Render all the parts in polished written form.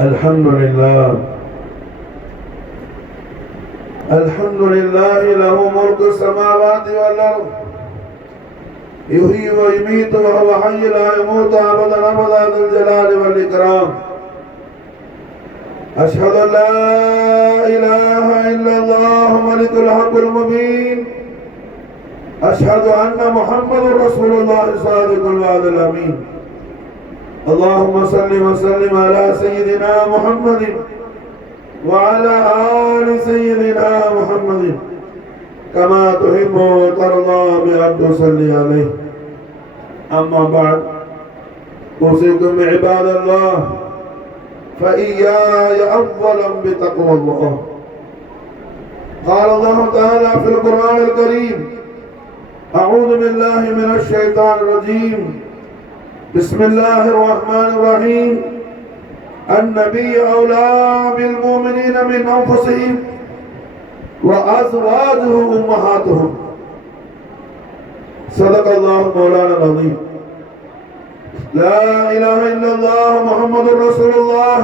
الحمد لله الحمد لله له ملك السماوات والأرض يحيي ويميت وهو حي لا يموت أبدا أبدا ذو الجلال والإكرام أشهد أن لا إله إلا الله ملك الحق المبين أشهد أن محمد رسول الله صادق الوعد الأمين اللهم صل وسلم على سيدنا محمد وعلى آل سيدنا محمد كما تحب وترضى بعبد صلي عليه أما بعد أوصيكم عباد الله فإياي أولا بتقوى الله قال الله تعالى في القرآن الكريم أعوذ بالله من الشيطان الرجيم بسم الله الرحمن الرحيم النبي أولى بالمؤمنين من أنفسهم وأزواجه أمهاتهم صدق الله مولانا العظيم لا إله إلا الله محمد رسول الله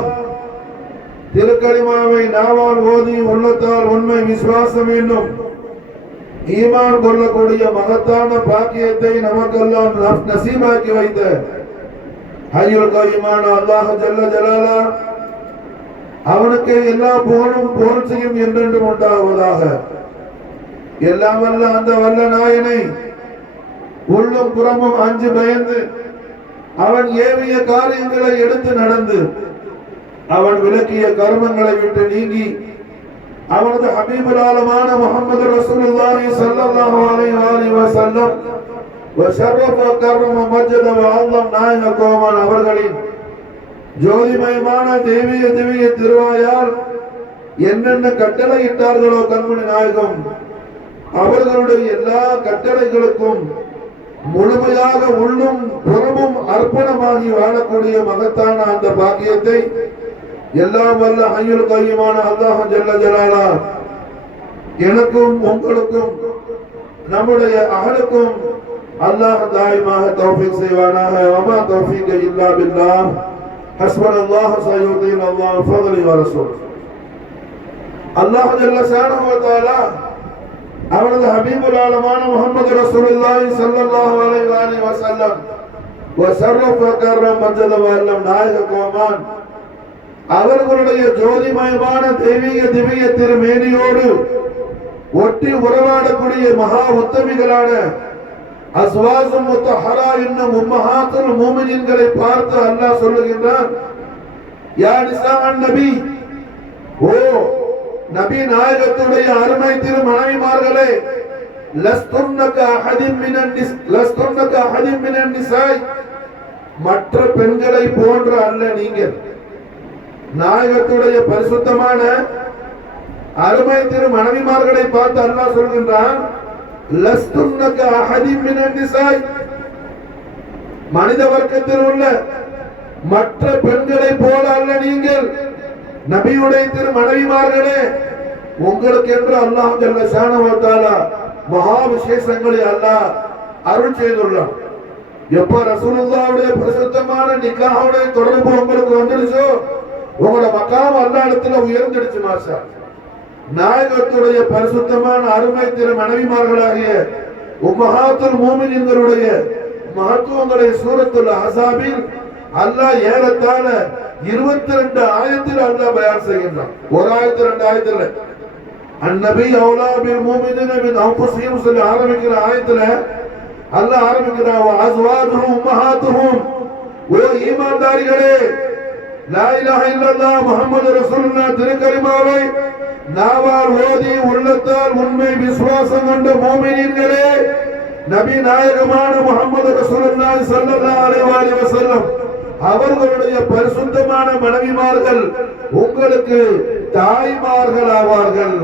திருக்கலிமாவை நாவால் ஓதி உள்ளத்தால் உண்மை விசுவாசம் என்னும் ஈமான் கொள்ளக்கூடிய மகத்தான பாக்கியத்தை நமக்கெல்லாம் நசீபாக்கி வைத்த ஹய்யுல் கய்யூமான அல்லாஹ் ஜல்ல ஜலாலா அவனுக்கு எல்லா புகழும் புகழ்ச்சியும் என்றென்றும் உண்டாவதாக. எல்லாம் வல்ல அந்த வல்ல நாயனை உள்ளும் புறமும் அஞ்சு பயந்து அவன் ஏவிய காரியங்களை எடுத்து நடந்து அவன் விலக்கிய கர்மங்களை விட்டு நீங்கி அவனது ஹபீபுல் ஆலமான முஹம்மது ரசூலுல்லாஹி ஸல்லல்லாஹு அலைஹி வஸல்லம் வஷரஃப கர்ரம மஜ்ஜத வஅல்லம் நாயக கோமான் அவர்களின் ஜோதிமயமான தெய்வீக திவ்ய திருவாயால் என்னென்ன கட்டளை இட்டார்களோ கண்மணி நாயகம் அவர்களுடைய எல்லா கட்டளைகளுக்கும் முழுமையாக உள்ளும் புறமும் அர்ப்பணமாகி வாழக்கூடிய மகத்தான அந்த பாக்கியத்தை எல்லாம் வல்ல ஹய்யுல் கய்யூமான அல்லாஹ் ஜல்ல ஜலாலா எனக்கும் உங்களுக்கும் நம்முடைய அஹலுக்கும் அல்லாஹ் தாயிமாக தௌஃபீக் செய்வானாக. வமா தௌஃபீக இல்லா பில்லாஹ் ஹஸ்பனல்லாஹு சய்யுதீன் அல்லாஹ் ஃபضل வரசூல். அல்லாஹ் ஜல்ல ஷானஹு வ தஆலா அவனது ஹபீபுல் ஆலமான முஹம்மது ரசூலுல்லாஹி ஸல்லல்லாஹு அலைஹி வஸல்லம் வஷரஃப கர்ரம் மஜ்ஜத வஅல்லம் நாயக கோமான் அவர்களுடைய ஜோதிமயமான தெய்வீக திவ்ய திருமேனியோடு ஒட்டி உறவாடக்கூடிய மகா உத்தமிகளான அஸ்வாஜும் முத்தஹரா என்னும் உம்மஹாத்துல் மூமினீன்களை பார்த்து அல்லாஹ் சொல்லுகின்றான், யா நிசாஅன் நபி, ஓ நபி நாயகத்துடைய அருமை திரு மனைவிமார்களே, லஸ்துன்னக அஹதின் மினன் நிசாய், மற்ற பெண்களை போன்ற அல்ல நீங்கள். நாயகத்துடைய பரிசுத்தமான அருமை திரு மனைவிமார்களை பார்த்து அல்லாஹ் சொல்கின்றான், லஸ்துன்னக அஹதின் மினன் நிசாய், மனித வர்க்கத்தில் உள்ள மற்ற பெண்களை போல அல்ல நீங்கள். நபியுடைய திரு மனைவிமார்களே, உங்களுக்கு என்று அல்லாஹ் ஜல்ல ஷானஹு வ தஆலா மகா விசேஷங்களை அல்லாஹ் அருள் செய்துள்ளான். எப்ப ரசூலுல்லாஹ்வுடைய பரிசுத்தமான நிக்காஹ்வுடைய தொடர்பு உங்களுக்கு வந்துடுச்சோ உங்களோட மக்காம் அல்லாஹ் இடத்துல உயர்ந்துடுச்சு. மாஷா நாயகத்துடைய பரிசுத்தமான அருமை திரு மனைவிமார்களாகிய உம்மஹாத்துல் மூமினீன்களுடைய மகத்துவங்களை சூரத்துல் அஹ்ஸாபில் அல்லாஹ் ஏறத்தாழ 22 ஆயத்தில் அல்லாஹ் பயான் செய்கின்றான். ஒரு ஆயத்து ரெண்டு ஆயத்துல அந்நபி அவுலா பில் மூமினீன மின் அன்ஃபுஸிஹிம் சொல்லி ஆரம்பிக்கிற ஆயத்துல அல்லாஹ் ஆரம்பிக்கிறான், அஸ்வாஜுஹும் உம்மஹாத்துஹும், ஓ ஈமான்தாரிகளே, லா இலாஹ இல்லல்லாஹ் முஹம்மது ரசூலுல்லாஹ் திருக்கலிமாவை நாவால் ஓதி உள்ளத்தால் உண்மை விசுவாசம் கொண்ட மூமினீன்களே, நபி நாயகமான முஹம்மது ரசூலுல்லாஹி ஸல்லல்லாஹு அலைஹி வஸல்லம் அவர்களுடைய பரிசுத்தமான மனைவிமார்கள் உங்களுக்கு தாய்மார்கள் ஆவார்கள்,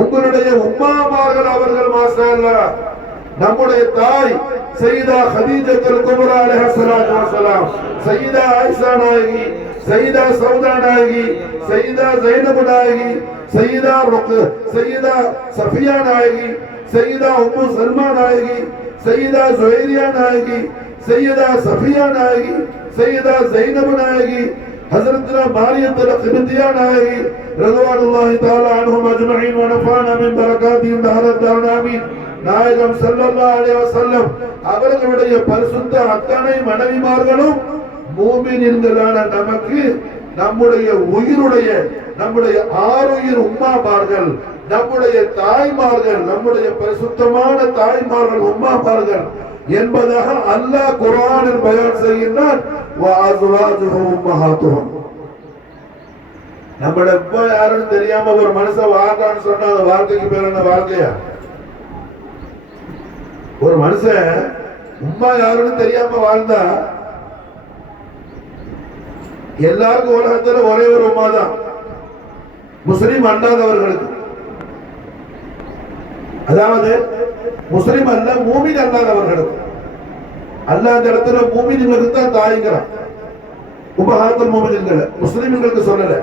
உங்களுடைய உம்மாமார்கள் அவர்கள். மாஷா அல்லாஹ், நம்முடைய தாய் சையதா கதீஜத்துல் குப்ரா அலைஹிஸ்ஸலாத்து வஸலாம், சையதா ஆயிஷா நாயகி, சையதா சௌதா நாயகி, சையதா ஸைனப் நாயகி, சையதா சஃபியா நாயகி, சையதா உம்மு சல்மா நாயகி, சையதா ஜுவைரியா நாயகி, சையதா சஃபியா நாயகி, சையதா ஸைனப் நாயகி, ஹஸரத்னா மாரியத்துல் கிப்தியா நாயகி ரலியல்லாஹு தஆலா அன்ஹும் அஜ்மஈன் வ நஃபானா மின் பரகாத்திஹிம் தஹரத் ஆமீன். நாயகம் ஸல்லல்லாஹு அலைஹி வஸல்லம் அவர்களுடைய பரிசுத்த அத்தனை மனைவிமார்களும் மூமின்களான நமக்கு நம்முடைய உயிருடைய நம்முடைய ஆருயிர் உம்மாமார்கள், நம்முடைய தாய்மார்கள், நம்முடைய பரிசுத்தமான தாய்மார்கள் உம்மாமார்கள் என்பதாக அல்லாஹ் குர்ஆனில் பயான் செய்கின்றான். நம்மள எப்ப யாருன்னு தெரியாம ஒரு மனுஷன் வாழ்றான்னு சொன்னா அந்த வாழ்க்கைக்கு பேர் என்ன வாழ்க்கையா? ஒரு மனுஷன் உம்மா யாருன்னு தெரியாம வாழ்ந்தா எல்லாருக்கும் உலகத்துல ஒரே ஒரு உம்மா தான், முஸ்லிம் அல்லாதவர்களுக்கு. அதாவது முஸ்லிம் அல்ல மூமின் அல்லாதவர்களுக்கு. அல்லாத இடத்துல மூமின்களுக்கு தான் தாய்ங்கிறான். உம்மஹாத்துல் மூமின்கள் முஸ்லிம்களுக்கு சொல்லல.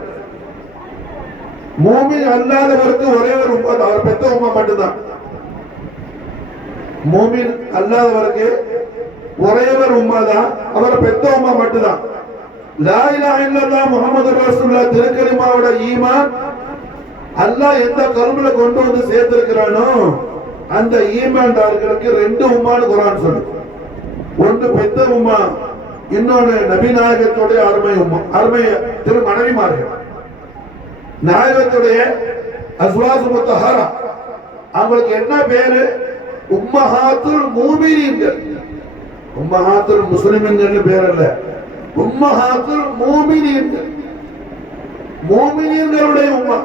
மூமின் அல்லாதவருக்கு ஒரே ஒரு உம்மா தான், அவர் பெத்த உம்மா மட்டும்தான். மூமின் அல்லாதவருக்கு ஒரே ஒரு உம்மா தான், அவரை பெத்த உம்மா மட்டும்தான். லா இலாஹ இல்லல்லாஹ் முஹம்மது ரசூலுல்லாஹ் திருக்கலிமாவோட ஈமான் அல்லாஹ் எந்த கல்புல கொண்டு வந்து சேர்த்திருக்கிறானோ அந்த ஈமான்தார்களுக்கு ரெண்டு உம்மான்னு குர்ஆன் சொல்லுது. ஒன்று பெத்த உம்மா, இன்னொன்னு நபி நாயகத்துடைய அருமை உம்மா, அருமை திரு மனைவிமார்கள். நாயகத்துடைய அஸ்வாஜ் முத்தஹரா, அவங்களுக்கு என்ன பேரு? உம்மஹாத்துல் மூமினீன்கள். உம்மஹாத்துல் முஸ்லிமீன்கள் பேர் அல்ல, உம்மஹாத்துல் மூமினீன்கள், மூமினீன்களுடைய உம்மா.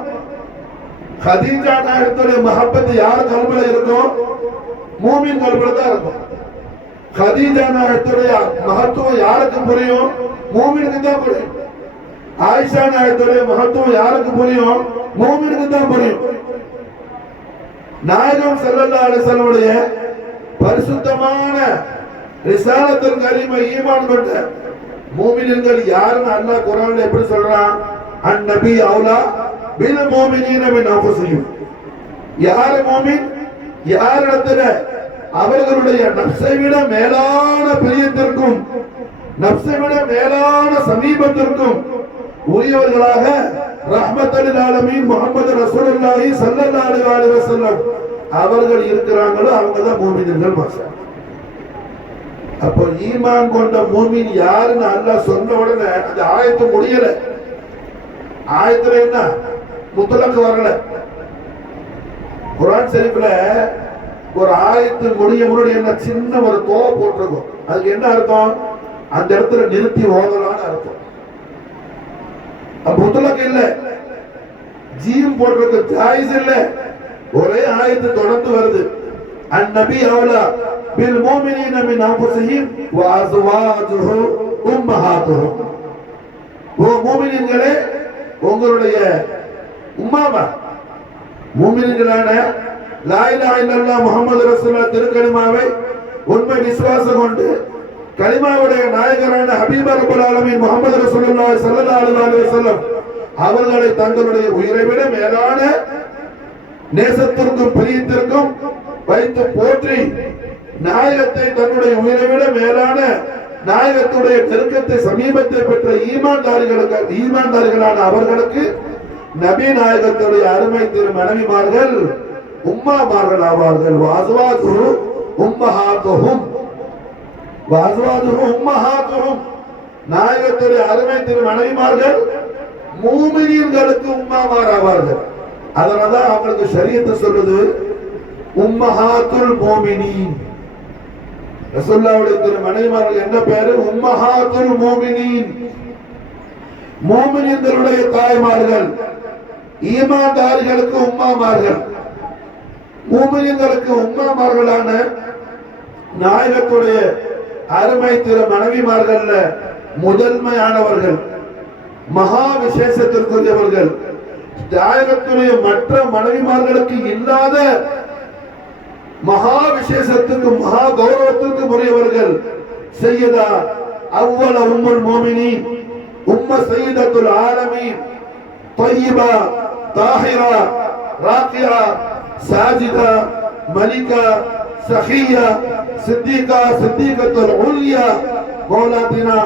கதீஜா நாயகத்துடைய மஹப்பத் யார் கல்புல இருக்கும்? மூமின் கல்புல தான் இருக்கும். கதீஜா நாயகத்துடைய மகத்துவம் யாருக்கு புரியும்? மூமினுக்கு தான் புரியும். ஆயிஷா நாயகத்துடைய மகத்துவம் யாருக்கு புரியும்? மூமினுக்கு தான் புரியும். நாயகம் ஸல்லல்லாஹு அலைஹி வஸல்லம் பரிசுத்தமான ரிசாலத்துல் கரீம ஈமான் கொண்ட மூமின்கள் யாருன்னு அல்லாஹ் குர்ஆன்ல எப்படி சொல்றான்? அன்-நபி அவுலா பில் மூமினீன மின் அன்ஃபுஸிஹிம். யார் மூமின்? யார் இடத்துல அவர்களுடைய நஃப்ஸை விட மேலான பிரியத்திற்கும் நஃப்ஸை விட மேலான சமீபத்திற்கும் உரியவர்களாக ரஹ்மத்துல் ஆலமீன் முஹம்மது ரசூலுல்லாஹி ஸல்லல்லாஹு அலைஹி வஸல்லம் அவர்கள் இருக்கிறாங்களோ அவங்க தான் மூமின்கள். மாஷா. அப்போ ஈமான் கொண்ட மூமின் யாருன்னு அல்லாஹ் சொன்ன உடனே அந்த ஆயத்து முடியல. ஆயத்துல என்ன முத்தலக்கு வரல. குர்ஆன் ஷரீஃப்ல ஒரு ஆயத்து முடிய முன்னாடி என்ன சின்ன ஒரு தோ போட்டிருக்கும். அதுக்கு என்ன அர்த்தம்? அந்த இடத்துல நிறுத்தி ஓதலான்னு அர்த்தம். முத்தலக்கு இல்ல, ஜீம் போட்டிருக்கு, ஜாயிஸ் இல்ல. ஒரே ஆயத்து தொடர்ந்து வருது. அன்-நபி அவுலா பில் மூமினீன மின் அன்ஃபுஸிஹிம் வ அஸ்வாஜுஹு உம்மஹாத்துஹும். ஓ மூமின்களே, உங்களுடைய உம்மாமா மூமின்களான லா இலாஹ இல்லல்லாஹ் முஹம்மது ரசூலுல்லாஹ் திருக்கலிமாவை உண்மை விசுவாசம் கொண்டு கலிமாவுடைய நாயகரான ஹபீப ரப்பல் ஆலமீன் முஹம்மது ரசூலுல்லாஹி ஸல்லல்லாஹு அலைஹி வஸல்லம் அவர்களை தங்களுடைய உயிரை விட மேலான நேசத்திற்கும் பிரியத்திற்கும் வைத்து போற்றி நாயகத்தை தன்னுடைய உயிரை விட மேலான நாயகத்துடைய நெருக்கத்தை சமீபத்தை பெற்ற ஈமான்தாரிகளான அவர்களுக்கு நபி நாயகத்துடைய அருமை திரு மனைவிமார்கள் உம்மாமார்கள் ஆவார்கள். வாஸ்வாதுஹு உம்மஹாத்துஹும், வாஸ்வாதுஹு உம்மஹாத்துஹும். நாயகத்துடைய அருமை திரு மனைவிமார்கள் மூமினீன்களுக்கு உம்மாமார் ஆவார்கள். அதனால அவங்களுக்கு ஷரியத்து சொல்லுது உம்மஹாத்துல் மூமினீன். ரசூலுல்லாஹ்வுடைய திரு மனைவிமார்கள் என்ன பேரு? உம்மஹாத்துல் மூமினீன். மூமினீன்களுடைய தாய்மார்கள், ஈமான்தாரிகளுக்கு உம்மாமார்கள். மூமின்களுக்கு உம்மாமார்களான நாயகத்துடைய அருமை திரு மனைவிமார்கள்ல முதன்மையானவர்கள், மகா விசேஷத்திற்குரியவர்கள், நாயகத்துடைய மற்ற மனைவிமார்களுக்கு இல்லாத மகா விசேஷத்துக்கு மகா கௌரவத்திற்கு உரியவர்கள் சையதா அவ்வல உம்முல் மோமினீன் உம்ம சையதத்துல் ஆலமீன் طيبة طاهرة راقية ساجدة ملكة سخية صديقة العليا مولانا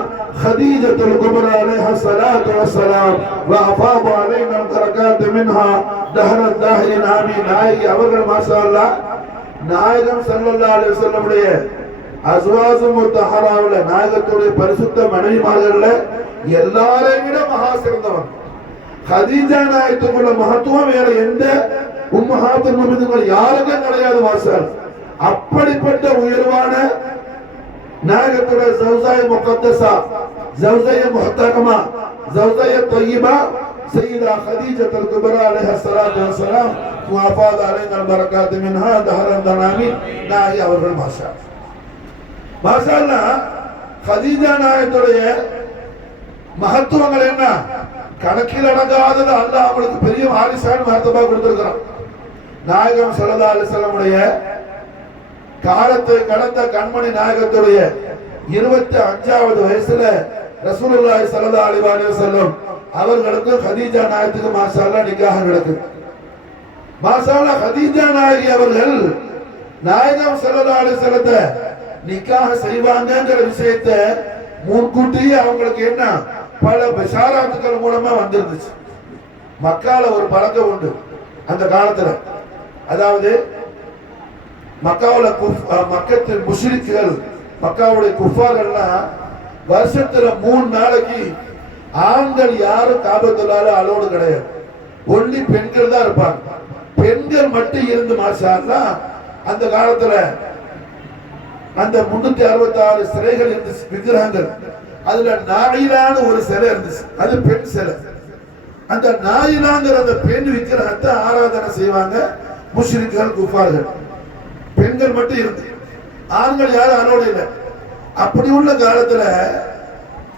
خديجة الكبرى عليها الصلاة والسلام وأفاض علينا البركات منها دهر الداهرين آمين. நாயகி அவர்கள் மாஷா அல்லாஹ் நாயகம் ஸல்லல்லாஹு அலைஹி வஸல்லம் உடைய அஸ்வாஜு முத்தஹராவுல நாயகத்துடைய பரிசுத்த மனைவிமார்கள்ல எல்லாரையும் விட மகா சிறந்தவன். கதீஜா நாயகத்துக்குள்ள மகத்துவம் வேற எந்த உம்மஹாத்துல் முஃமினீன்கள் யாருக்கும் கிடையாது மாஷா. அப்படிப்பட்ட உயர்வான நாயகத்துடைய ஜௌஜாய முகத்தஸா, ஜௌஜாய முஹத்தரமா, ஜௌஜாய தய்யிபா سيدة خديجة الكبرى عليها الصلاة والسلام وأفاض علينا البركات منها دهرا آمين. நாயகி அவர்கள் மாஷா மாஷா அல்லாஹ். கதீஜா நாயகத்துடைய மகத்துவங்கள் என்ன கணக்கில் அடங்காதது. அல்லாஹ் அவங்களுக்கு பெரிய வாரிசான மர்த்தபா கொடுத்திருக்கிறான். நாயகம் ஸல்லல்லாஹு அலைஹி வஸல்லம் உடைய காலத்தை கடந்த கண்மணி நாயகத்துடைய 25வது வயசுல ரசூலுல்லாஹி ஸல்லல்லாஹு அலைஹி வஸல்லம் அவர்களுக்கு கதீஜா நாயகத்துக்கு மாஷா அல்லாஹ் நிக்காஹ் நடக்குது. மாஷா அல்லாஹ் கதீஜா நாயகி அவர்கள் நாயகம் ஸல்லல்லாஹு அலைஹி வஸல்லத்தை நிக்காஹ் செய்வாங்கங்கிற விஷயத்தை முன்கூட்டியே அவங்களுக்கு என்ன பல பஷாராத்துக்கள் மூலமா வந்திருந்துச்சு. மக்கால ஒரு பழக்கம் உண்டு அந்த காலத்துல. அதாவது மக்காவுல மக்கத்து முஷ்ரிக்குகள், மக்காவுடைய குஃபார்கள்லாம் வருஷத்துல 3 நாளைக்கு ஆண்கள் யாரும் காபத்துல்லாஹ்ல அலோடு கிடையாது. ஒன்லி பெண்கள் தான் இருப்பாங்க. பெண்கள் மட்டும் இருந்து மாஷா அல்லாஹ் அந்த காலத்துல அந்த 366 சிலைகள் இருந்துச்சு, விக்கிரகங்கள். அதுல நாயிலான ஒரு சிலை இருந்துச்சு, அது பெண் சிலை. அந்த நாயிலாங்கிற அந்த பெண் விக்கிரகத்தை ஆராதனை செய்வாங்க முஷ்ரிக்குகள் குஃபார்கள். பெண்கள் மட்டும் இருந்து ஆண்கள் யாரும் அலோடு இல்லை. அப்படி உள்ள காலத்துல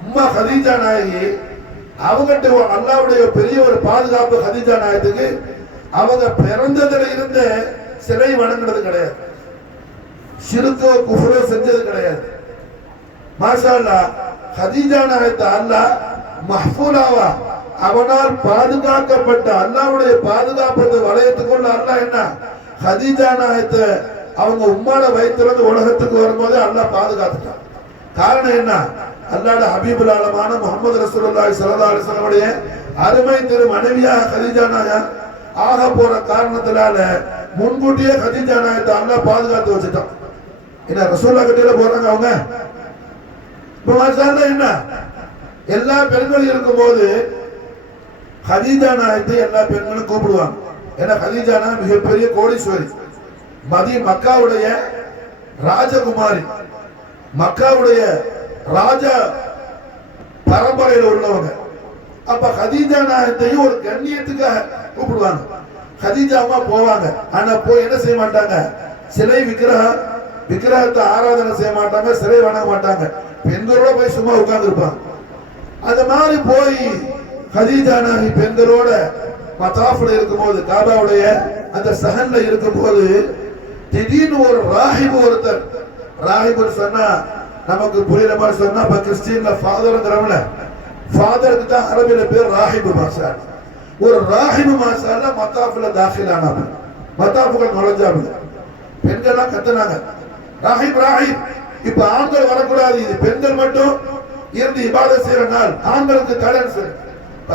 உம்மா கதீஜா நாயகி அவங்ககிட்ட அல்லாஹ்வுடைய பெரிய ஒரு பாதுகாப்பு கதீஜா நாயகத்துக்கு. அவங்க பிறந்ததுல இருந்த சிலை வணங்குறது கிடையாது, ஷிர்கோ குஃப்ரோ செஞ்சது கிடையாது. மாஷா அல்லாஹ் கதீஜா நாயகத்தை அல்லாஹ் மஹ்ஃபூலாவா அவனால் பாதுகாக்கப்பட்ட அல்லாஹ்வுடைய பாதுகாப்பு வளையத்துக்குள்ள அல்லாஹ் என்ன கதீஜா நாயகத்தை அவங்க உம்மாட வயிற்றிலிருந்து உலகத்துக்கு வரும்போது அல்லாஹ் பாதுகாத்துட்டான். காரணம் என்ன? அல்லாஹ்வுடைய ஹபீபுல் ஆலமான முஹம்மது ரசூலுல்லாஹி ஸல்லல்லாஹு அலைஹி வஸல்லம் உடைய அருமை திரு மனைவியாக கதீஜா நாயகி ஆக போற காரணத்தினால முன்கூட்டியே கதீஜா நாயகத்தை அல்லாஹ் பாதுகாத்து வச்சுட்டான். என்ன ரசூலுல்லாஹ் கிட்ட போறாங்க அவங்க. இப்போ மாஷா அல்லாஹ் என்ன எல்லா பெண்களும் இருக்கும்போது கதீஜா நாயகத்தை எல்லா பெண்களும் கூப்பிடுவாங்க. ஏன்னா கதீஜா நாயகி மிகப்பெரிய கோடீஸ்வரி, மக்காவுடைய ராஜகுமாரி, மக்காவுடைய ராஜா பரம்பரையில் உள்ளவங்க. அப்ப கதீஜா நாயகத்தையும் ஒரு கண்ணியத்துக்காக கூப்பிடுவாங்க. கதீஜா அம்மா போவாங்க. ஆனா போய் என்ன செய்ய மாட்டாங்க, சிலை விக்கிரகத்தை ஆராதனை செய்ய மாட்டாங்க, சிலை வணங்க மாட்டாங்க. பெண்களோட போய் சும்மா உட்கார்ந்து இருப்பாங்க. அந்த மாதிரி போய் கதீஜா நாயகி பெண்களோட மத்தாஃப்ல இருக்கும்போது, காபாவுடைய அந்த சஹன்ல இருக்கும்போது திடீர்னு ஒரு ராஹிப் ஒருத்தர், ராஹிப்னு சொன்னா நமக்கு புரியுற மாதிரி சொன்னா இப்ப கிறிஸ்டியன்ல ஃபாதர்ங்கறவல, ஃபாதருக்கு தான் அரபில பேர் ராஹிப் மாஷா. ஒரு ராஹிப் மாஷா அல்லாஹ் மத்தாஃப்ல தாখিল ஆனாங்க, மத்தாஃப்கள் நுழைஞ்சாங்க. பெண்கள்லாம் கத்துனாங்க ராஹிப் ராஹிப். இப்ப ஆண்கள் வரக்கூடாது, இது பெண்கள் மட்டும் இருந்து இபாதத் செய்யற நாள், ஆண்களுக்கு தடைன்னு சொல்லி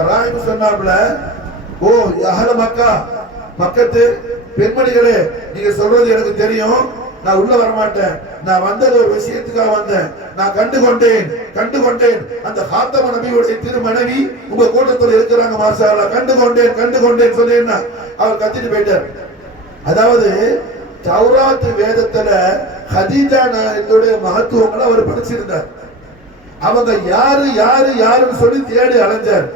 ராஹிப் சொன்னாப்ல, ஓ அஹ்ல மக்கா, மக்கத்து பெண்மணிகளே, நீங்க சொல்றது எனக்கு தெரியும், நான் உள்ள வர மாட்டேன். நான் வந்தது ஒரு விஷயத்துக்காக வந்தேன். நான் கண்டுகொண்டேன் அந்த ஹாத்தம நபியுடைய திருமனைவி உங்க கூட்டத்தில் இருக்கிறாங்க மாஷா அல்லாஹ். கண்டுகொண்டேன் சொன்னேன்னா அவர் கத்திட்டு போயிட்டார். அதாவது தௌராத் வேதத்துல கதீஜா நாயகத்துடைய மகத்துவங்களை அவர் படிச்சிருந்தார். அவங்க யாருன்னு சொல்லி தேடி அலைஞ்சார்.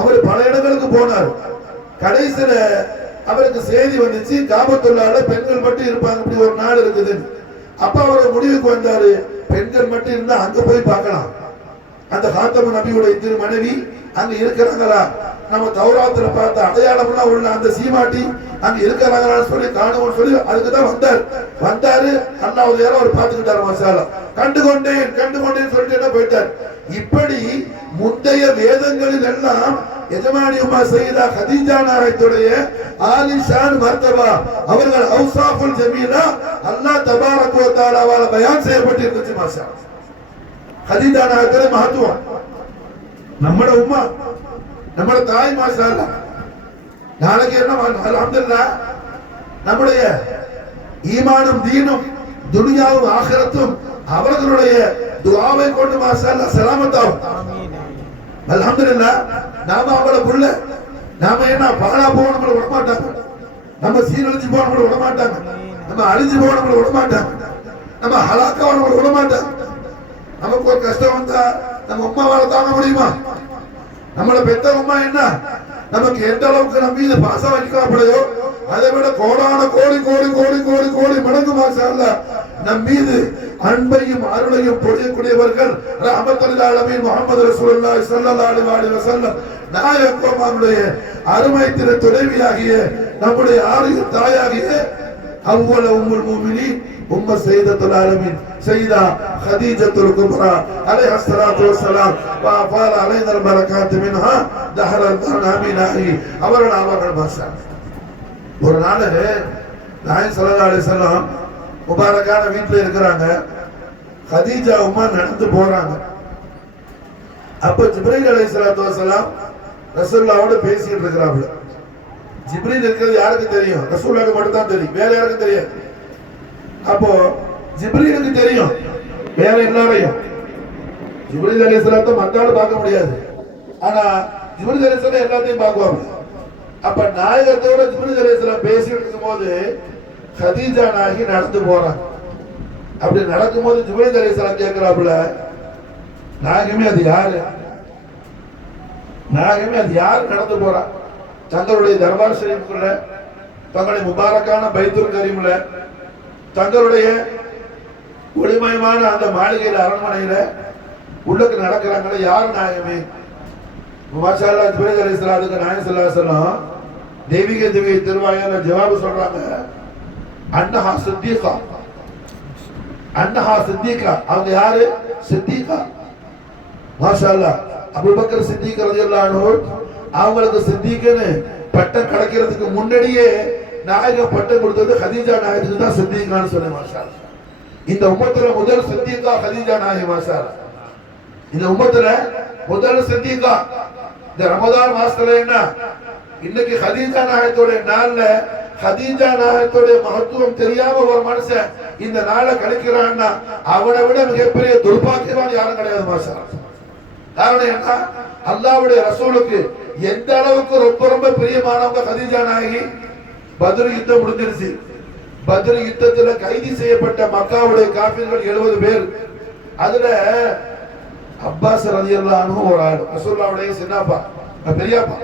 அவர் பல இடங்களுக்கு போனார். கடைசியில அவருக்கு செய்தி வந்துச்சு, காபத்துல்லாஹ்ல பெண்கள் மட்டும் இருப்பாங்க, இப்படி ஒரு நாள் இருக்குது. அப்ப அவர் முடிவுக்கு வந்தாரு, பெண்கள் மட்டும் இருந்தா அங்க போய் பார்க்கலாம், அந்த ஹாத்தம நபியுடைய திரு மனைவி அங்க இருக்கிறாங்களா, நம்ம தௌராத்துல பார்த்த அடையாளம்லாம் உள்ள அந்த சீமாட்டி அங்க இருக்கிறாங்களான்னு சொல்லி காணுவோம்னு சொல்லி அதுக்குதான் வந்தாரு. அல்லாஹ் யாரோ அவர் பார்த்துக்கிட்டாரு மசாலா. கண்டுகொண்டேன் சொல்லிட்டு போயிட்டார். இப்படி முந்தைய வேதங்களில் எல்லாம் எஜமானி உம்மா சையதா கதீஜா நாயகத்துடைய ஆலிஷான் மர்தபா, அவர்கள் அவுசாஃபுல் ஜமீலா அல்லாஹ் தபாரக வ தஆலாவால பயான் செய்யப்பட்டிருந்துச்சு மாஷா. ஹதீஜா நாயகத்திலே மகத்துவம். நம்மட உம்மா, நம்மட தாய் மாஷா அல்லாஹ். நாளைக்கு என்ன அல்ஹம்துலில்லாஹ் நம்முடைய ஈமானும் தீனும் துனியாவும் ஆகிரத்தும் அவர்களுடைய துஆவை கொண்டு மாஷா அல்லாஹ் சலாமத்தாகும். அல்ஹம்துலில்லாஹ். நாம அவங்கள புள்ள, நாம என்ன பாழா போக நம்மள விட மாட்டாங்க, நம்ம சீரழிச்சு போக நம்மள விட மாட்டாங்க, நம்ம அழிஞ்சு போக நம்மள விட மாட்டாங்க, நம்ம ஹலாக்கா நம்மள விட மாட்டாங்க. நமக்கு ஒரு கஷ்டம் வந்தா நம்ம அம்மாவால தாங்க முடியுமா? நம்மள பெத்த அம்மா என்ன நமக்கு எந்த அளவுக்கு நம்ம மீது பாசம் வைக்கப்படுதோ அதை விட கோடான கோடி கோடி கோடி கோடி கோடி மடங்கு மாஷா அல்லாஹ் நம் மீது அன்பையும் அருளையும் பொழியக்கூடியவர்கள் ரஹ்மத்துல் ஆலமீன் முஹம்மது ரசூலுல்லாஹி ஸல்லல்லாஹு அலைஹி வஸல்லம் நாயகமாவுடைய அருமை திரு துணைவியாகிய நம்முடைய ஆரிய தாயாகிய அவ்வள உம்முல் முஃமினீன் உம்ம சையதத்துல் ஆலமீன் சையதா ஹதீஜத்துல் குப்ரா அலைஹா ஸலாத்து வஸ்ஸலாம் வா ஃபால அலைனல் பரகாத் மின்ஹா தஹரல் தனாமினாஹி அவர்கள் மாஷா. ஒரு நாள் நாயகம் ஸல்லல்லாஹு அலைஹி வஸல்லம் முபாரக்கான வீட்டுல இருக்கிறாங்க. ஹதீஜா உம்மா நடந்து போறாங்க. அப்ப ஜிப்ரீல் அலைஹிஸ்ஸலாத்து வஸ்ஸலாம் ரசூலுல்லாஹ்வோட பேசிட்டு இருக்கிறாங்க. ஜிப்ரீல் இருக்கிறது யாருக்கு தெரியும்? ரசூலுல்லாஹ்க்கு மட்டும் தான் தெரியும், வேற யாருக்கும் தெரியாது. அப்போ ஜிப்ரீலுக்கு தெரியும், வேற எல்லாரையும். ஜிப்ரீல் அலைஹிஸ்ஸலாத்தை மத்தால பார்க்க முடியாது, ஆனா ஜிப்ரீல் அலைஹிஸ்ஸலாம் எல்லாத்தையும் பார்க்குவாங்க. அப்ப நாயகத்தோட ஜிப்ரீல் அலைஹிஸ்ஸலாம் பேசிட்டு இருக்கும்போது ஹதீஜா நாயகி நடந்து போறாங்க. அப்படி நடக்கும்போது ஜிப்ரீல் அலைஹிஸ்ஸலாம் கேட்கிறாப்புல, நாயகமே அது யாரு? நாயகமே அது யாரு நடந்து போறா? தங்களுடைய தர்பார் ஷரீஃப்குள்ள, தங்களுடைய முபாரக்கான பைத்துல் கரீம்ல, தங்களுடைய ஒளிமயமான அந்த மாளிகையில அரண்மனையில உள்ளுக்கு நடக்கிறாங்களே, யார் நாயகமே? மாஷா அல்லாஹ் ஜிப்ரீல் அலைஹிஸ்ஸலாத்துக்கு நாயகம் ஸல்லல்லாஹு அலைஹி வஸல்லம் தெய்வீக திருவாயால ஜவாப் சொல்றாங்க, அன்னஹா சித்தீகா, அன்னஹா சித்தீகா. அவங்க யாரு? சித்தீகா. மாஷா அல்லாஹ் அபூபக்கர் சித்தீக் ரலியல்லாஹு அன்ஹு அவங்களுக்கு சித்தீக்னு பட்டம் கிடைக்கிறதுக்கு முன்னாடியே நாயகம் பட்டம் கொடுத்தது ஹதீஜா நாயகத்துக்கு தான் சித்தீகான்னு சொன்ன. மாஷா அல்லாஹ் இந்த உம்மத்துல முதல் சித்தீகா ஹதீஜா நாயகி. மாஷா அல்லாஹ் இந்த உம்மத்துல முதல் சித்தீகா. இந்த ரமதான் மாசத்துல என்ன இன்னைக்கு ஹதீஜா நாயகத்தோட நாள்ல ஹதீஜா நாயகத்தோட மகத்துவம் தெரியாம ஒரு மனுஷன் இந்த நாளை கழிக்கிறான்னா அவனை விட மிகப்பெரிய துர்பாக்கியவான் யாரும் கிடையாது. மாஷா அல்லாஹ் காரணம் என்ன? அல்லாஹ்வுடைய ரசூலுக்கு எந்த அளவுக்கு ரொம்ப ரொம்ப பிரியமானவங்க ஹதீஜா நாயகி. பத்ர் யுத்தம் முடிஞ்சிருச்சு. பத்ர் யுத்தத்துல கைது செய்யப்பட்ட மக்காவுடைய காஃபிர்கள் 70 பேர். அதுல அப்பாஸ் ரலியல்லாஹு அன்ஹு ஒரு ஆள், ரசூலுல்லாஹ்வுடைய சின்னப்பா, பெரியப்பா.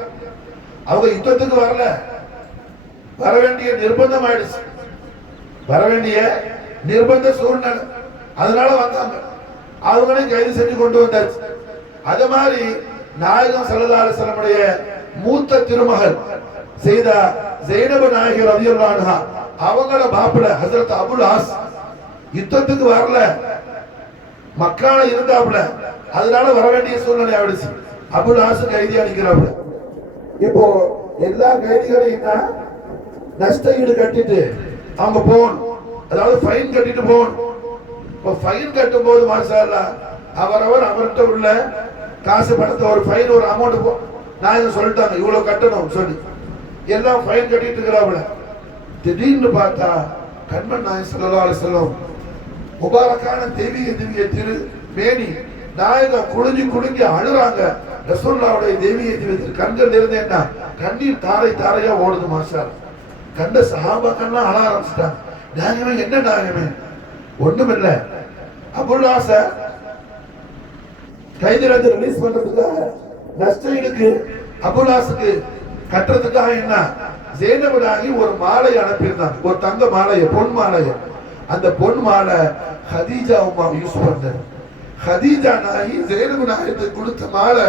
அவங்க யுத்தத்துக்கு வரல, வர வேண்டிய நிர்பந்தம் ஆயிடுச்சு, வர வேண்டிய நிர்பந்த சூழ்நிலை, அதனால வந்தாங்க. அவங்களையும் கைது செஞ்சு கொண்டு வந்தாச்சு. அது மாதிரி நாயகம் ஸல்லல்லாஹு அலைஹி வஸல்லமுடைய மூத்த திருமகள் செய்தா ஸைனப் நாயகி ரலியல்லாஹு அன்ஹா அவங்கள மாப்பிள்ளை ஹஜ்ரத் அபுல் ஆஸ் யுத்தத்துக்கு வரல, மக்கால இருந்தாப்புல, அதனால வர வேண்டிய சூழ்நிலை ஆயிடுச்சு. அபுல் ஆஸ் கைதியா நிக்கிறாப்புல. இப்போ எல்லா கைதிகளையும் நஷ்ட ஈடு கட்டிட்டு அவங்க போகணும், அதாவது ஃபைன் கட்டிட்டு போகணும். இப்போ ஃபைன் கட்டும் போது மாஷா அல்லாஹ் அவரவர் அவர்கிட்ட உள்ள காசு பணத்தை ஒரு ஃபைன் ஒரு அமௌண்ட் நாயகம் சொல்லிட்டாங்க இவ்வளவு கட்டணும் சொல்லி எல்லாம் ஃபைன் கட்டிட்டு இருக்கிறாப்புல. திடீர்னு பார்த்தா கண்மன் நாயகம் ஸல்லல்லாஹு அலைஹி வஸல்லம் முபாரக்கான தெய்வீக திரு மேனி நாயகம் குடிஞ்சு குடிஞ்சு அழுறாங்க. ரசூலுல்லாஹ்வுடைய தெய்வீக கண்கள் இருந்து என்ன கண்ணீர் தாரை தாரையா ஓடுது. மாஷா அல்லாஹ் கண்ட சஹாபாக்கெல்லாம் அழ ஆரம்பிச்சிட்டாங்க. நாயகமே என்ன நாயகமே? ஒண்ணுமில்ல, அபுல் ஆஸ கைதிலிருந்து ரிலீஸ் பண்றதுக்காக நஷ்ட ஈடுக்கு அபுல் ஆஸுக்கு கட்டுறதுக்காக என்ன ஸைனப் நாயகி ஒரு மாலை அனுப்பியிருந்தாங்க, ஒரு தங்க மாலையை, பொன் மாலையை. அந்த பொன் மாலை ஹதீஜா உம்மா யூஸ் பண்ண. ஹதீஜா நாயகி ஸைனப் நாயகத்துக்கு கொடுத்த மாலை.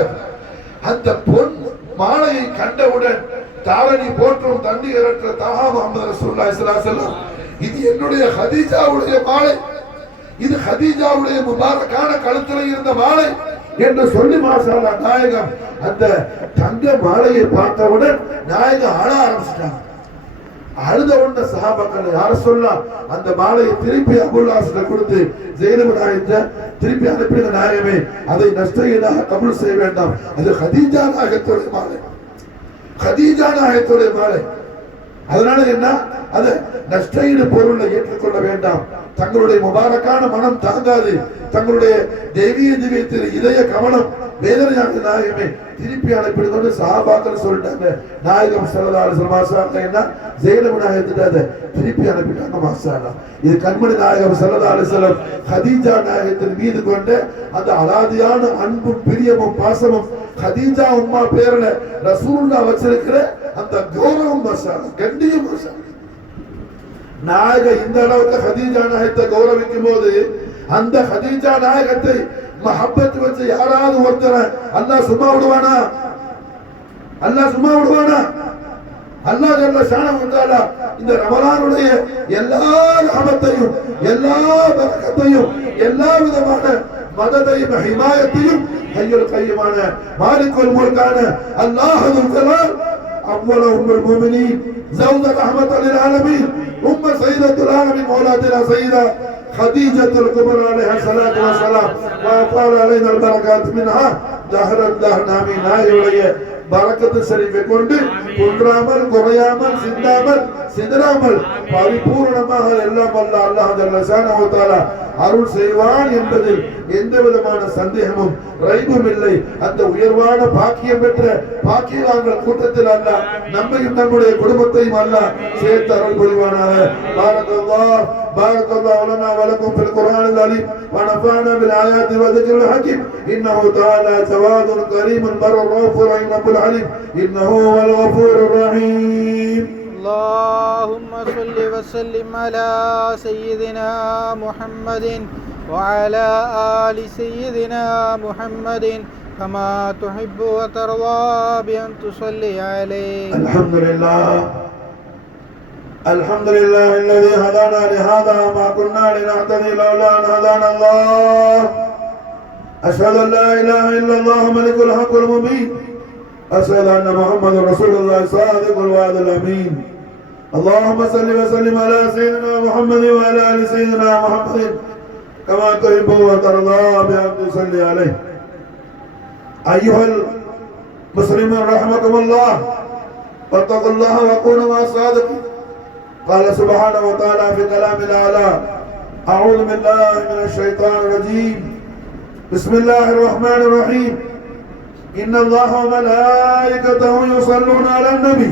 அந்த பொன் மாலையை கண்டவுடன் தாரணி போற்றும் தண்ணி இரற்ற தாஹா முஹம்மது ரசூலுல்லாஹி ஸல்லல்லாஹு அலைஹி வஸல்லம், இது என்னுடைய ஹதீஜாவுடைய மாலை, இது ஹதீஜாவுடைய முபாரக்கான கழுத்துல இருந்த மாலை என்று சொல்லி மாஷா அல்லாஹ் நாயகம் அந்த தங்க மாலையை பார்த்தவுடன் நாயகம் ஆட ஆரம்பிச்சிட்டாங்க. அழுத உண்ட சஹாபாக்கள் யார சொல்லலாம், அந்த மாலையை திருப்பி அபுல்லாஸ்ல கொடுத்து ஜெயினபு நாயகத்தை திருப்பி அனுப்பின நாயகமே, அதை நஷ்டஈடாக கபூல் செய்ய வேண்டாம். அது ஹதீஜா நாயகத்துடைய மாலை, ஹதீஜா நாயகத்துடைய மாலை. அதனால என்ன, அது நஷ்டஈடு பொருளை ஏற்றுக்கொள்ள வேண்டாம். தங்களுடைய முபாரக்கான மனம் தாங்காது, தங்களுடைய தெய்வீக திவ்யத்தில் இதய கவனம் வேதனையாக நாயகமே திருப்பி அனுப்பிடுங்க சஹாபாக்கள் சொல்லிட்டாங்க. நாயகம் ஸல்லல்லாஹு அலைஹி வஸல்லம் என்ன ஜெயினபு நாயகத்தை திருப்பி அனுப்பிட்டாங்க. மாஷாஅல்லா, இது கண்மணி நாயகம் ஸல்லல்லாஹு அலைஹி வஸல்லம் ஹதீஜா நாயகத்தின் மீது கொண்ட அந்த அலாதியான அன்பும் பிரியமும் பாசமும், ஹதீஜா உம்மா பேர்ல ரசூலுல்லாஹ் வச்சிருக்கிற அந்த கௌரவம் மாஷாஅல்லா, கண்ணியம் மாஷாஅல்லா. நாயக இந்த அளவுக்கு ஹதீஜா நாயகத்தை கௌரவிக்கும் போது அந்த ஹதீஜா நாயகத்தை மஹப்பத் வச்சு யாராவது ஒருத்தர அல்லாஹ் சும்மா விடுவானா? அல்லாஹ் சும்மா விடுவானா? அல்லாஹ் ஜல்ல ஷானஹு வ தஆலா இந்த ரமலானுடைய எல்லா ரஹமத்தையும் எல்லா பரக்கத்தையும் எல்லா விதமான மததையும் ஹிமாயத்தையும் ஹய்யுல் கய்யுமான மாலிகுல் முல்கான அல்லாஹுல் ஜலால் அவ்வளவு உம்மul முஃமினீன் زوجة رحمة للعالمين سيدة العالمين مولاتنا سيدة خديجة الكبرى عليها الصلاة والسلام وأطال علينا البركات منها دهرا دهرا آمين. ஆகியோடைய பரக்கத்து ஷரீஃபை கொண்டு குன்றாமல் குறையாமல் சிந்தாமல் சிதறாமல் பரிபூர்ணமாக எல்லாம் வல்ல அல்லாஹ் ஜல்ல ஷானஹு வ தஆலா அருள் செய்வான் என்பதில் எந்த விதமான சந்தேகமும் ரைபும் இல்லை. அந்த உயர்வான பாக்கியம் பெற்ற பாக்கியவான்கள் கூட்டத்தில் அல்லாஹ் நம்மையும் நம்முடைய குடும்பத்தையும் அல்லாஹ் சேர்த்து அருள் புரிவானாக. பாரக்கல்லாஹ் பாரக்கல்லாஹு லனா வ லக்கும் ஃபில் குர்ஆனில் அலீம் வ நஃபஅனா பில் ஆயாத்தி வ ذிக்ரில் ஹகீம் இன்னஹு தஆலா ஜவாதுன் கரீமுன் பர்ருர் ரഊஃபுர் ரஹீமுல் அலீம் இன்னஹு வல் கஃபூருர் ரஹீம். اللهم صل وسلم على سيدنا محمد وعلى آل سيدنا محمد كما تحب وترضى بأن تصلي عليه. الحمد لله الحمد لله الذي هدانا لهذا ما كنا لنهتدي لولا أن هدانا الله. أشهد أن لا إله إلا الله ملك الحق المبين. أشهد أن محمد رسول الله صادق الوعد الأمين. اللهم صل وسلم على سيدنا محمد وعلى آل سيدنا محمد كما تحب وترضى بأن تصلي عليه. أيها المسلمون رحمكم الله واتقوا الله وكونوا مع الصادقين. قال سبحانه وتعالى في كلام الأعلى أعوذ بالله من الشيطان الرجيم بسم الله الرحمن الرحيم إن الله وملائكته يصلون على النبي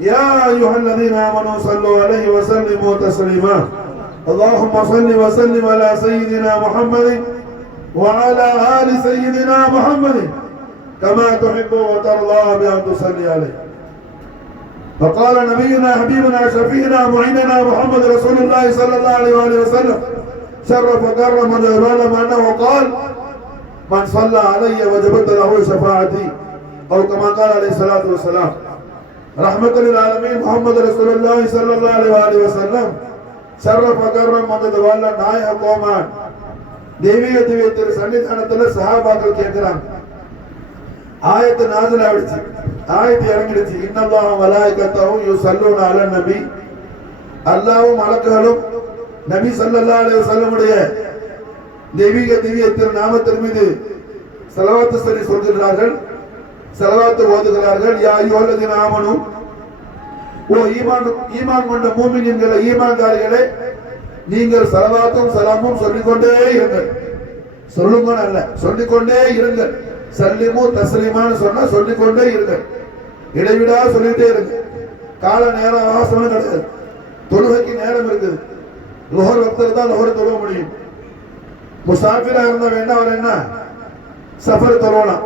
يا أيها الذين آمنوا صلوا عليه وسلموا تسليما. اللهم صل وسلم على سيدنا محمد وعلى آل سيدنا محمد كما تحب وترضى بأن تصلي عليه. فقال نبينا حبيبنا شفيعنا معيننا محمد رسول الله صلى الله عليه وآله وسلم شرف وكرم وعلم أنه قال من صلى علي وجبت له شفاعتي أو كما قال عليه الصلاة والسلام. رحمة للعالمين محمد رسول الله صلى الله عليه وآله وسلم شرف وكرم وعلم நாயக கோமான் தெய்வீக திவ்யத்திரு சன்னிதானத்துல சஹாபாக்கள் கேட்கிறாங்க. ஆயத்து நாசில் ஆயிடுச்சு, ஆயத்து இறங்கிடுச்சு. இன்னல்லாஹு மலாயிகத்தஹு யுஸல்லூன அலன் நபி. அல்லாஹ்வும் மலக்குகளும் நபி ஸல்லல்லாஹு அலைஹி வஸல்லமுடைய தெய்வீக திவ்ய திரு நாமத்தின் மீது ஸலவாத்து சொல்லி சொல்கிறார்கள், ஸலவாத்து ஓதுகிறார்கள். யா அய்யுஹல்லதீன ஆமனு, ஓ ஈமான் கொண்ட மூமின்களே ஈமான்தாரிகளே, நீங்கள் ஸலவாத்தும் ஸலாமும் சொல்லிக்கொண்டே இருங்கள். சொல்லுங்க அல்ல, சொல்லிக்கொண்டே இருங்கள். சல்லிமு தஸ்லீமான்னு சொன்னா சொல்லிக்கொண்டே இருங்கள், இடைவிடா சொல்லிட்டே இருங்க. கால நேரம் அவகாசம் கிடையாது, தொழுகைக்கு நேரம் இருக்குது. லுஹர் வக்தில் தான் லுஹர் தொழுக முடியும். முசாஃபிரா இருந்தா வேண்டாம், அவர் என்ன சஃபர் தொழலாம்,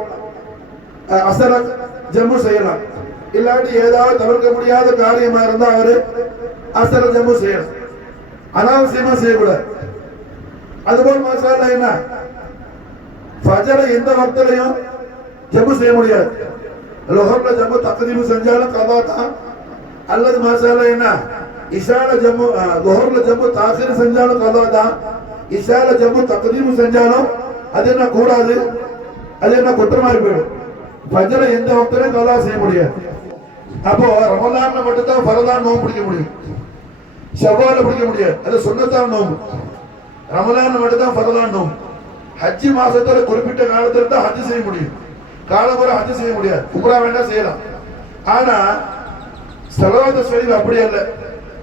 அசர ஜம்மு செய்யலாம். இல்லாட்டி ஏதாவது தவிர்க்க முடியாத காரியமா இருந்தா அவரு அசர ஜம்மு செய்யலாம், அனாவசியமா செய்யக்கூடாது. அதுபோல் மசாலா என்ன, ஃபஜ்ரை எந்த வக்திலையும் ஜம்மு செய்ய முடியாது. லுஹர்ல ஜம்மு தக்தீம் செஞ்சாலும் கதா தான், அல்லது மசாலா என்ன இஷால ஜம்மு லுஹர்ல ஜம்மு தாഖீர் செஞ்சாலும் கதா தான், இஷால ஜம்மு தக்தீம் செஞ்சாலும் அது என்ன கூடாது, அது என்ன குற்றமாய் போயிடும். ஃபஜ்ரை எந்த வக்திலையும் கதா செய்ய முடியாது. அப்போ ரமலான்ல மட்டும்தான் ஃபரதான் நோன்பு பிடிக்க முடியும், ஷவ்வால பிடிக்க முடியாது. அது சுன்னத்தான நோன்பு. ரமலான்ல மட்டும்தான் ஃபரதான் நோன்பு. ஹஜ்ஜி மாசத்துல குறிப்பிட்ட காலத்துல தான் ஹஜ் செய்ய முடியும், காலமுறை ஹஜ் செய்ய முடியாது. உம்ரா வேணா செய்யலாம். ஆனா ஸலவாத்து ஷரீஃப் அப்படி அல்ல,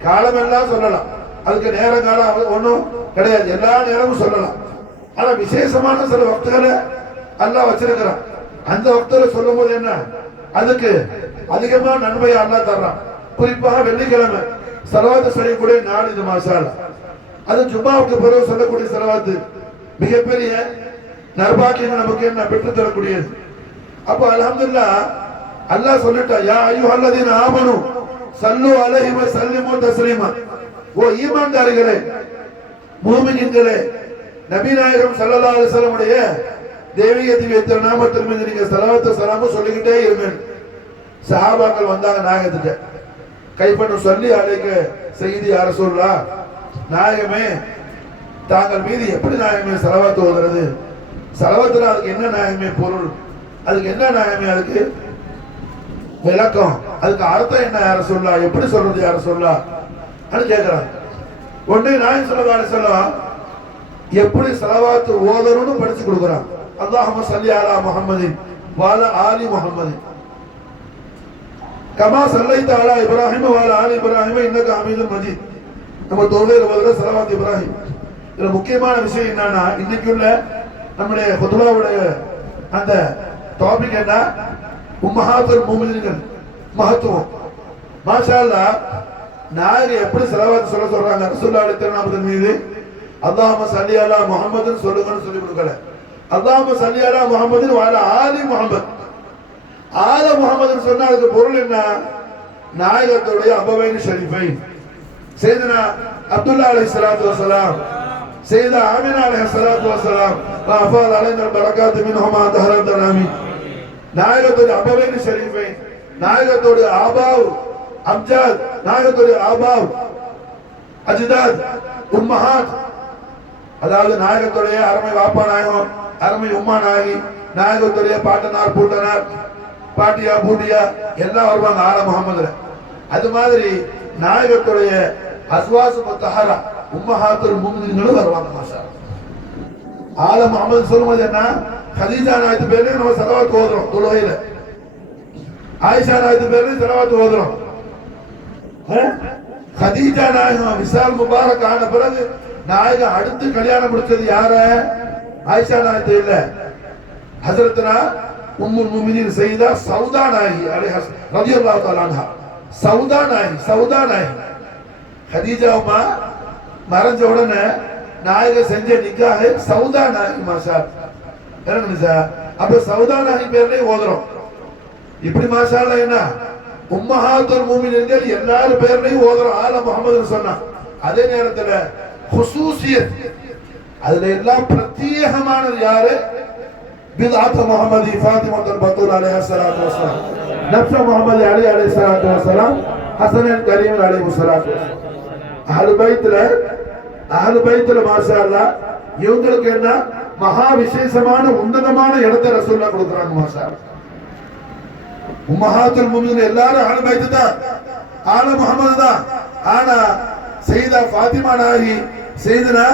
காலமெல்லாம் சொல்லலாம், அதுக்கு நேர காலம் ஒன்றும் கிடையாது, எல்லா நேரமும் சொல்லலாம். ஆனா விசேஷமான சில வக்துகளை அல்லாஹ் வச்சிருக்கிறான். அந்த வக்துல சொல்லும் போது என்ன, அதுக்கு அதிகமா நன்மையை அல்லாஹ் தர்றான். குறிப்பாக வெள்ளிக்கிழமை ஸலவாத்து ஷரீஃப் கூட நாள் இது மாஷா அல்லாஹ். அது ஜும்மாவுக்கு பிறகு சொல்லக்கூடிய ஸலவாத்து மிகப்பெரிய நற்பாக்கியங்கள் நமக்கு என்ன பெற்று தரக்கூடியது. அப்ப அல்ஹம்துலில்லாஹ் அல்லாஹ் சொல்லிட்டா, யா அய்யுஹல்லதீன ஆமனு ஸல்லு அலைஹி வ ஸல்லிமு தஸ்லீமா. ஓ ஈமான்தாரிகளே, மூமின்களே, நபி நாயகம் ஸல்லல்லாஹு அலைஹி வஸல்லம் உடைய தெய்வீக திவ்ய நாமத்தின் மீது நீங்க ஸலவாத்து ஸலாம் சொல்லிக்கிட்டே இருங்க. சஹாபாக்கள் வந்தாங்க நாயகத்துக்கு, கைப்பற்று சொல்லி அலைக்க செய்தி யா ரசூலுல்லாஹ், நாயகமே தாங்கள் மீது எப்படி நாயகமே ஸலவாத்து ஓதுறது, ஸலவாத்துல அதுக்கு என்ன நாயகமே பொருள், அதுக்கு என்ன நாயகமே அதுக்கு விளக்கம், அதுக்கு அர்த்தம் என்ன யா ரசூலுல்லாஹ், எப்படி சொல்றது யா ரசூலுல்லாஹ் அப்படின்னு கேட்கிறாங்க. உடனே நாயகம் ஸல்லல்லாஹு அலைஹி வஸல்லம் எப்படி ஸலவாத்து ஓதணும்னு படிச்சு கொடுக்குறாங்க. அல்லாஹும்ம ஸல்லி அலா முஹம்மதின் வ அலா ஆலி முஹம்மதின் கமா ஸல்லைத அலா இப்ராஹிம் வ அலா ஆலி இப்ராஹிம் இன்னக ஹமீதும் மஜீத். நம்ம தொழுகையில ஓதுற ஸலவாத் இப்ராஹிம். இதுல முக்கியமான விஷயம் என்னன்னா, இன்னைக்கு உள்ள நம்முடைய குத்பாவுடைய அந்த டாபிக் என்ன, உம்மஹாத்துல் முஃமினீன்கள் மகத்துவம். மாஷா அல்லாஹ், நாயகம் எப்படி ஸலவாத் சொல்ல சொல்றாங்க ரசூலுல்லாஹி அலைஹி மீது, அல்லாஹும்ம ஸல்லி அலா முஹம்மதின் சொல்லுங்கன்னு சொல்லி கொடுக்கல. அல்லாஹும்ம ஸல்லி அலா முஹம்மதின் வ அலா ஆலி முஹம்மத். ஆல முஹம்மதுன்னு சொன்னா அதுக்கு பொருள் என்ன, நாயகத்துடைய அபவைன் ஷரீஃபைன் சையதுனா அப்துல்லாஹ் அலைஹிஸ்ஸலாத்து வஸலாம், சையதா ஆமினா அலைஹிஸ்ஸலாத்து வஸலாம், வ அஃபால் அலைனா பரக்காத்து மின்ஹுமா தஹரத் ஆமீன். நாயகத்துடைய அபவைன் ஷரீஃபைன், நாயகத்துடைய ஆபாவ் அம்ஜாத், நாயகத்துடைய ஆபாவ் அஜ்தாத் உம்மஹாத், அதாவது நாயகத்துடைய அருமை வாப்பா நாயகம், அருமை உம்மா நாயகி, நாயகத்துடைய பாட்டனார் பூட்டனார், பாட்டியா பூட்டியா எல்லாம் வருவாங்க ஆல முஹம்மதுல. அது மாதிரி நாயகத்துடைய அஸ்வாசு முத்தஹரா உம்மஹாத்துல் முஃமினீன்களும் வருவாங்க. மாஷா ஆல முஹம்மது சொல்லும்போது என்ன, ஹதீஜா நாயத்து பேர்ல நம்ம ஸலவாத் ஓதுறோம் தொழுகையில, ஆயிஷா நாயத்து பேர்ல ஸலவாத் ஓதுறோம். ஹதீஜா நாயகம் விசால் முபாரக் ஆன பிறகு நாயகம் அடுத்து கல்யாணம் முடிச்சது யார, ஆயிஷா நாயத்து இல்ல, ஹஜரத்னா உம்முல் முஃமினீன் சையதா சௌதா நாயகி அலைஹா ரலியல்லாஹு தஆலா அன்ஹா. சௌதா நாயகி, சௌதா நாயகி. ஹதீஜாவுமா மறைஞ்ச உடனே நாயகம் செஞ்ச நிக்காஹ் சௌதா நாயகி. மாஷா அல்லாஹ். அப்ப சௌதா நாயகி பேர்லயே ஓதுறோம். இப்படி மாஷா அல்லாஹ் என்ன, உம்மஹாத்துல் முஃமினீன்கள் எல்லாரும் பேர்லயும் ஓதுறோம் ஆல முஹம்மதுன்னு சொன்னா. அதே நேரத்துல குசூசியத், அதுல எல்லாம் பிரத்யேகமானது யாரு, பித்அத் முஹம்மதி ஃபாத்திமத்துல் பத்தூல் அலைஹிஸ்ஸலாத்து வஸலாம், நப்ஸ முஹம்மதி அலி அலைஹிஸ்ஸலாத்து வஸலாம், ஹஸன் கரீம் அலைஹிஸ்ஸலாத்து வஸலாம். அஹ்லு பைத்துல மாஷா அல்லாஹ் இவங்களுக்கு என்ன மகா விசேஷமான உன்னதமான இடத்தை ரசூலுல்லாஹ் கொடுக்குறாங்க. மாஷா அல்லாஹ் உம்மஹாத்துல் முஃமினீன் எல்லாரும் அஹ்லு பைத் தான், ஆல முஹம்மது தான். ஆனா சையதா ஃபாத்திமா நாயகி, சையதுனா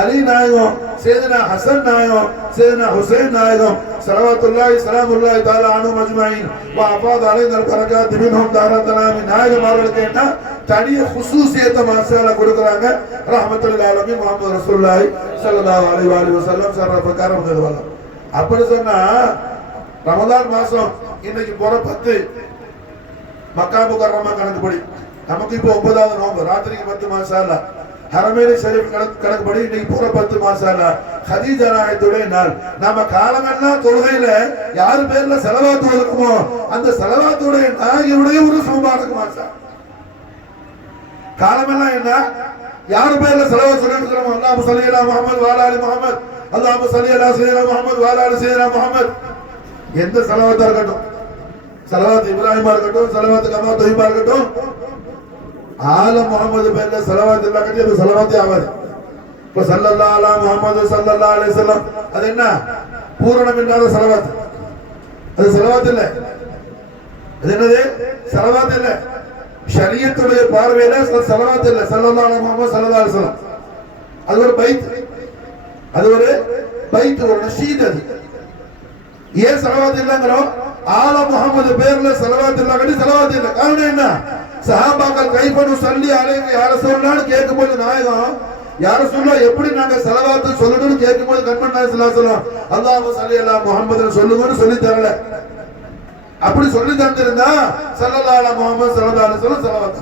அலி நாயகம், சையதுனா ஹசன் நாயகம், சையதுனா ஹுசைன் நாயகம் ஸலவாத்துல்லாஹி ஸலாமுல்லாஹி தஆலா அன்ஹும் அஜ்மஈன் வ அஃபாத அலைனா பரக்காத் மின்ஹும் தஆரத் ஆமீன். நாயகம் அவர்களுக்கு என்ன தனிய குசூசியத்தை மாஷா அல்லாஹ் கொடுக்கறாங்க. ரஹ்மத்துல் ஆலமீன் முஹம்மது ரசூலுல்லாஹி ஸல்லல்லாஹு அலைஹி வஸல்லம் சர்வ கரம் தருவாங்க. அப்படி சொன்னா ரமலான் மாசம் இன்னைக்கு போற 10 மக்கா முகர்ரமா கணக்குப்படி நமக்கு இப்போ 9வது நோன்பு, ராத்திரிக்கு 10 மாஷா அல்லாஹ். ஹரமைனி ஷரீஃப் கணக்குப்படி இன்னைக்கு போற 10 மாஷா அல்லாஹ் ஹதீஜா நாயத்துடைய நாள். நம்ம காலமெல்லாம் தொழுகையில யாரு பேர்ல ஸலவாத் ஓதுறோமோ அந்த ஸலவாத்துடைய நாயகியுடைய ஒரு சுபாரக மாஷா. காலமெல்லாம் என்ன, யாரு பேர்ல ஸலவாத் சொல்லிட்டு இருக்கோமோ, அல்லாஹு ஸல்லி அலா முஹம்மது வ அலா ஆலி முஹம்மத், அல்லாஹு ஸல்லி அலா சய்யிதினா முஹம்மது வ அலா ஆலி சய்யிதினா முஹம்மத். எந்த ஸலவாத்தா இருக்கட்டும், ஸலவாத் இப்ராஹிமா இருக்கட்டும், ஸலவாத் கமா தொய்பா இருக்கட்டும், ஆல முஹம்மது பேர்ல ஸலவாத் இல்ல கட்டி அது ஸலவாத்தே ஆகாது. இப்ப ஸல்லல்லாஹு அலா முஹம்மது ஸல்லல்லாஹு அலைஹி வஸல்லம் அது என்ன பூரணம் இல்லாத ஸலவாத், அது ஸலவாத் இல்ல. அது என்னது? ஸலவாத் இல்ல. ஷரியத்துடைய பார்வையில ஸலவாத் இல்ல. ஸல்லல்லாஹு அலைஹி முஹம்மது ஸல்லல்லாஹு அலைஹி வஸல்லம் அது ஒரு பைத், அது ஒரு பைத், ஒரு நஷீத். அது ஏன் ஸலவாத் இல்லங்கிறோம்? ஆல முஹம்மது பேர்ல ஸலவாத் இல்ல, கடி ஸலவாத் இல்ல. காரணம் என்ன? சஹாபாக்கள் கைஃபனு ஸல்லி அலைஹி யா ரசூலுல்லாஹ் கேட்கும்போது நாயகம் யா ரசூலுல்லாஹ் எப்படி நாங்க ஸலவாத் சொல்லணும்னு கேட்கும்போது கண்மணி நாயகம் ஸல்லல்லாஹு அலைஹி வஸல்லம் அல்லாஹு ஸல்லி அலா முஹம்மதுன்னு சொல்லுங்கன்னு சொல்லி தரல. அப்படி சொல்லி தந்திருந்தா ஸல்லல்லாஹு அலைஹி முஹம்மது ஸல்லல்லாஹு அலைஹி வஸல்லம் ஸலவாத்,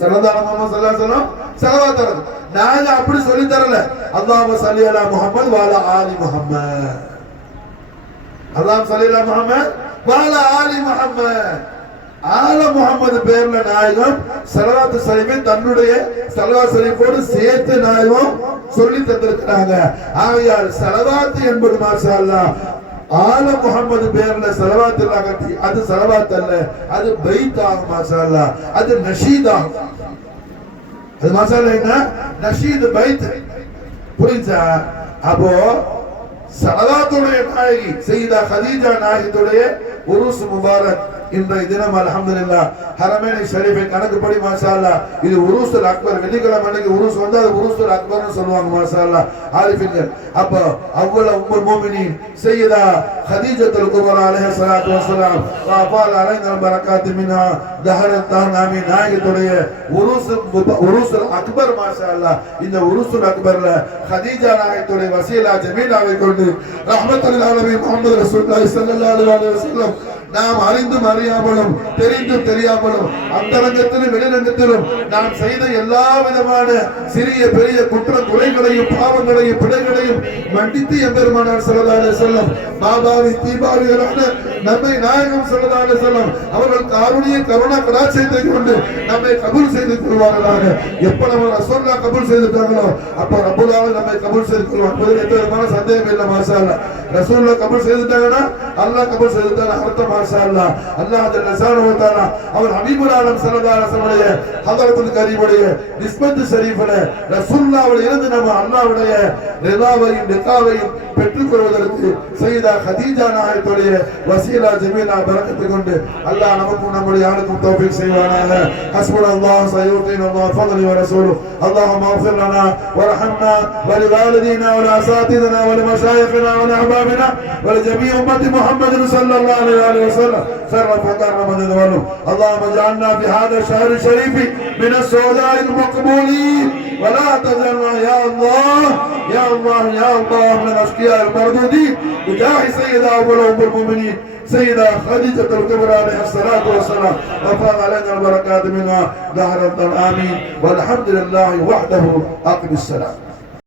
ஸல்லல்லாஹு அலைஹி முஹம்மது ஸல்லல்லாஹு அலைஹி வஸல்லம் ஸலவாத் தரது. நாங்க அப்படி சொல்லி தரல. அல்லாஹு ஸல்லி அலா முஹம்மது வ அலா ஆலி முஹம்மது, அல்லாஹு ஸல்லி அலா முஹம்மது வ அலா ஆலி முஹம்மது. ஆல முஹம்மது பேர்ல நாயகம் ஸலவாத் ஷரீஃபை தன்னுடைய ஸலவாத் ஷரீஃபோடு சேர்த்து நாயகம் சொல்லி தந்திருக்கிறாங்க. ஆகையால் ஸலவாத் என்பது மாஷா அல்லாஹ் ஆல முஹம்மது பேர்ல ஸலவாத் இல்ல கட்டி அது ஸலவாத் அல்ல, அது பைத் ஆகும் மாஷா அல்லாஹ், அது நஷீத் ஆகும். அது மாஷா அல்லாஹ் என்ன? நஷீத் பைத். புரிஞ்சா? அப்போ ஸலவாத்துடைய நாயகி சையதா கதீஜா நாயகியுடைய உருஸ் முபாரக் இன்றைய தினம் அல்ஹம்துலில்லாஹ் ஹரமைன் ஷரீஃபை கணக்குப்படி மாஷா அல்லாஹ் இது உருஸுல் அக்பர். வெள்ளிக்கிழமை அன்னைக்கு உருஸ் வந்து அது உருஸுல் அக்பர்னு சொல்லுவாங்க மாஷா அல்லாஹ் ஆரிஃபின்கள். அப்ப அவ்வள உம்முல் முஃமினீன் சையதா கதீஜத்துல் குப்ரா அலைஹி ஸலாத்து வஸலாம் வஃபால் அலைனா பரக்காத்து மின்ஹா தஹரத் தானாமி நாயகியுடைய உருஸுல் அக்பர் மாஷா அல்லாஹ். இந்த உருஸுல் அக்பர்ல கதீஜா நாயகியுடைய வசீலா ஜமீலாவை கொண்டு ரஹ்மத்துல் ஆலமீன் முஹம்மது ரசூலுல்லாஹி ஸல்லல்லாஹு அலைஹி வஸல்லம் நாம் அறிந்தும் அறியாமலும் தெரிந்தும் தெரியாமலும் அந்தரங்கத்திலும் வெளிரங்கத்திலும் நாம் செய்த எல்லா விதமான சிறிய பெரிய குற்ற குறைகளையும் பாவங்களையும் பிழைகளையும் மன்னித்து எம்பெருமானார் ஸல்லல்லாஹு அலைஹி வஸல்லம் பாபாவி தீபாவிகளான நம்மை நாயகம் ஸல்லல்லாஹு அலைஹி வஸல்லம் அவர்கள் காருண்ய கருணா கடாட்சத்தை கொண்டு நம்மை கபூல் செய்து கொள்வார்களாக. எப்ப நம்ம ரசூலுல்லாஹ் கபூல் செய்துட்டாங்களோ அப்ப ரப்பல் ஆலமீன் நம்மை கபூல் செய்து கொள்வார். அதில் எந்த விதமான சந்தேகம் இல்லை மாஷா அல்லாஹ். ரசூலுல்லாஹ் கபூல் செய்துட்டாங்கன்னா அல்லாஹ் கபூல் செய்துட்டாங்க அர்த்தம் மாஷா அல்லாஹ். அல்லாஹ் ஜல்ல ஷானஹு வ தஆலா அவர் ஹபீபுல் ஆலம் ஸல்லல்லாஹு அலைஹி வஸல்லம் ஹதரத்துல் கரீமுடைய நிஸ்பத் ஷரீஃபில ரசூலுல்லாஹ்வுடைய இருந்து நம்ம அல்லாஹ்வுடைய ரிதாவையும் லிகாவையும் பெற்றுக்கொள்வதற்கு சையதா கதீஜா நாயகியுடைய வசீலா ஜமீலா பரக்கத்தை கொண்டு அல்லாஹ் நமக்கும் நம்முடைய ஆளுக்கும் தௌஃபீக் செய்வானாக. ஹஸ்புனல்லாஹு ஸயயூதீனல்லாஹு ஃபضل ورسوله اللهم اغفر لنا وارحمنا ولوالدينا ولاساتذتنا ولمشايخنا ولاحبابنا ولجميع امه محمد صلى الله عليه وسلم شر فقر رمضان ولهم. اللهم اجعلنا في هذا الشهر الشريف من السعداء المقبولين ولا تجعلنا يا الله يا الله يا الله من الاشقياء المردودين بجاه سيدنا اول المؤمنين سيدة خديجة الكبرى عليه الصلاة والسلام وفاض علينا البركات منها ظهرا آمين والحمد لله وحده. أقم السلام.